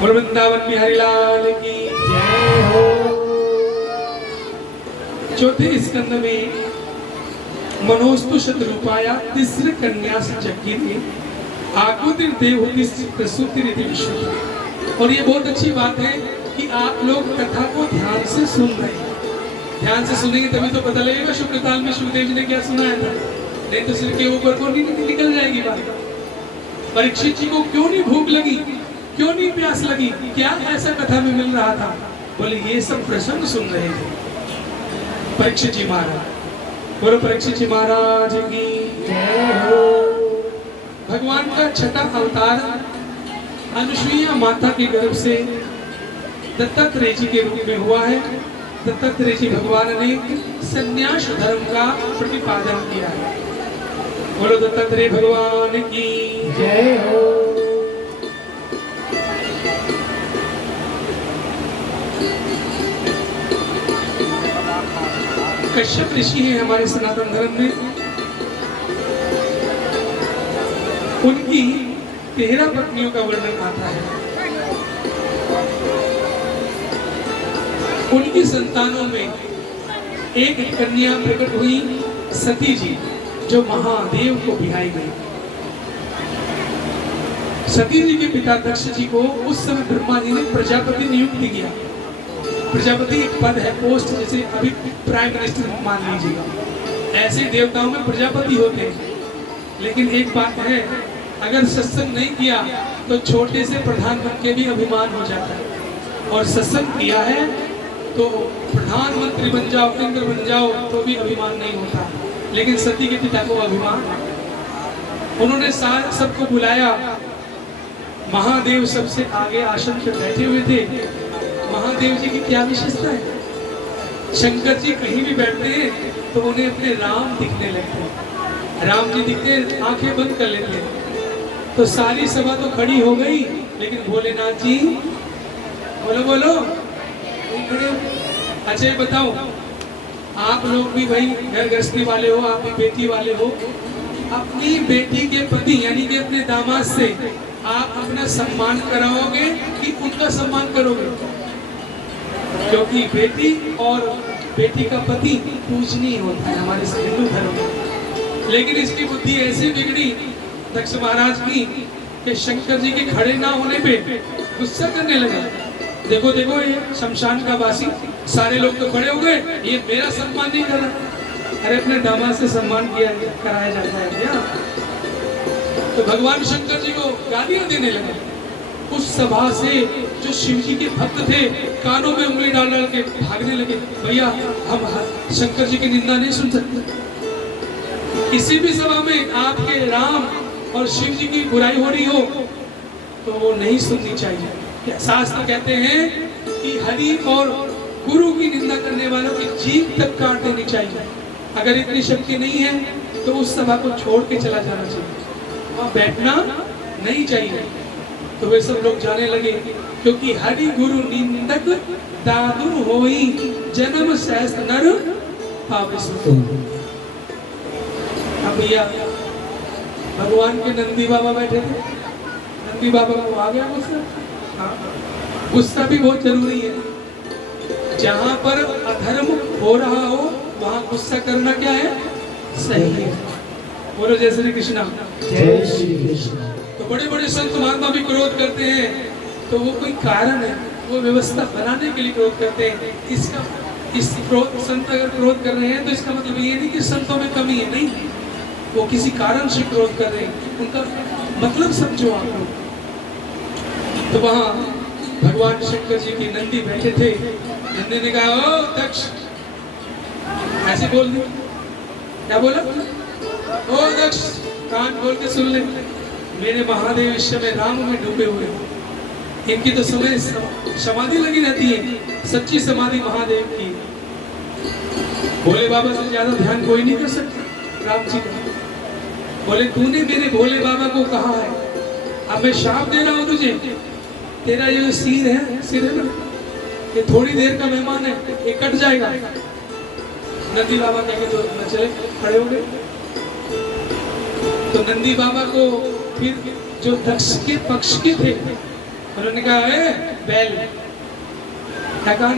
वृंदावन बिहारी लाल की जय हो। चौथे स्कंद में मनोस्तु शतरूपाया तीसरे कन्या से जग्गी थी आकुतिर देवहूति प्रसूति रीति विश्व। और ये बहुत अच्छी बात है कि आप लोग कथा को ध्यान से सुन रहे हैं। ध्यान से सुनेंगे तभी तो पता लगेगा शुक्रताल में शिवदेव जी ने क्या सुनाया था, नहीं तो सिर के ऊपर को नहीं निकल जाएगी बात। परीक्षित जी को क्यों नहीं भूख लगी, क्यों नहीं प्यास लगी, क्या ऐसा कथा में मिल रहा था? बोले ये सब प्रसंग सुन रहे थे परीक्षित जी महाराज। बोलो परीक्षित जी महाराज की जय हो। भगवान का छठा अवतार अनुसुईया माता के गर्भ से दत्तात्रेय जी के रूप में हुआ है। दत्तात्रेय जी भगवान ने संन्यास धर्म का प्रतिपादन किया है। बोलो दत्तात्रेय भगवान की जय हो। कश्यप ऋषि है हमारे सनातन धर्म में। उनकी 13 पत्नियों का वर्णन आता है। उनकी संतानों में एक कन्या प्रकट हुई सती जी, जो महादेव को बिहाई गई। सती जी के पिता दक्ष जी को उस समय ब्रह्मा जी ने प्रजापति नियुक्त किया। प्रजापति एक पद है, पोस्ट, जैसे अभी प्राइम मिनिस्टर मान लीजिएगा। ऐसे देवताओं में प्रजापति होते हैं। लेकिन एक बात है, अगर सत्संग नहीं किया तो छोटे से प्रधान बन के भी अभिमान हो जाता है, और सत्संग किया है तो प्रधानमंत्री बन जाओ, इंद्र बन जाओ, तो भी अभिमान नहीं होता। लेकिन सती के पिता को अभिमान। उन्होंने सबको बुलाया। महादेव सबसे आगे आसन पर बैठे हुए थे। महादेव जी की क्या विशेषता है? शंकर जी कहीं भी बैठते हैं तो उन्हें अपने राम दिखने लगते हैं। राम जी दिखते, आंखें बंद कर लेते हैं। तो सारी सभा तो खड़ी हो गई, लेकिन भोलेनाथ जी बोलो बोलो। अच्छा ये बताओ, आप लोग भी भाई घर गृहस्थी वाले हो, आप भी बेटी वाले हो, अपनी बेटी के पति यानी कि अपने दामाद से आप अपना सम्मान कराओगे कि उनका सम्मान करोगे? क्योंकि बेटी और बेटी का पति पूजनीय होता है हमारे हिंदू धर्म में। लेकिन इसकी बुद्धि ऐसी बिगड़ी दक्ष महाराज की कि शंकर जी के खड़े ना होने पे गुस्सा करने लगा। देखो देखो, ये शमशान का वासी, सारे लोग तो खड़े हो गए, ये मेरा सम्मान नहीं कर रहा। अरे अपने दामाद से सम्मान किया कराया जाता है क्या? तो भगवान शंकर जी को गालियां देने लगे। उस सभा से जो शिव जी के भक्त थे, कानों में उंगली डाल डाल के भागने लगे। भैया हम शंकर जी की निंदा नहीं सुन सकते। किसी भी सभा में आपके राम और शिव जी की बुराई हो रही हो तो वो नहीं सुननी चाहिए। शास्त्र कहते हैं कि हरि और गुरु की निंदा करने वालों की जीभ तक काट देनी चाहिए। अगर इतनी शक्ति नहीं है तो उस सभा को छोड़ के चला जाना चाहिए, वहां बैठना नहीं चाहिए। तो वे सब लोग जाने लगे, क्योंकि हरि गुरु निंदक दादु होई जन्म सहस्त्र नर पापिस। अब भैया भगवान के नंदी बाबा बैठे थे। नंदी बाबा को आ गया गुस्सा। गुस्सा भी बहुत जरूरी है। जहां पर अधर्म हो रहा हो वहां गुस्सा करना क्या है? सही है। बोलो जय श्री कृष्णा। जय श्री कृष्ण। तो बड़े बड़े संत महात्मा भी क्रोध करते हैं तो वो कोई कारण है, वो व्यवस्था बनाने के लिए क्रोध करते हैं। इसका इस क्रोध, संत अगर क्रोध कर रहे हैं तो इसका मतलब ये नहीं कि संतों में कमी है, नहीं, वो किसी कारण से क्रोध कर रहे हैं। उनका मतलब समझो आप लोग। तो वहां भगवान शंकर जी की नंदी बैठे थे। नंदी ने कहा, ओ दक्ष, ऐसे बोल दी। क्या बोला? ओ दक्ष, कान खोल के सुन ले, मेरे महादेव इस समय राम में डूबे हुए हैं। इनकी तो समय समाधि लगी रहती है, सच्ची समाधि महादेव की। भोले बाबा से ज्यादा ध्यान कोई नहीं कर सकता राम जी का। बोले तूने मेरे भोले बाबा को कहा है, अब मैं शाप दे रहा हूं तुझे। तेरा ये जो सिर है ना, ये थोड़ी देर का मेहमान है, ये कट जाएगा। नंदी बाबा कह के तो चले खड़े हो गए। तो नंदी बाबा को फिर जो दक्ष के पक्ष के थे उन्होंने कहा, "ए, बैल क्या कहा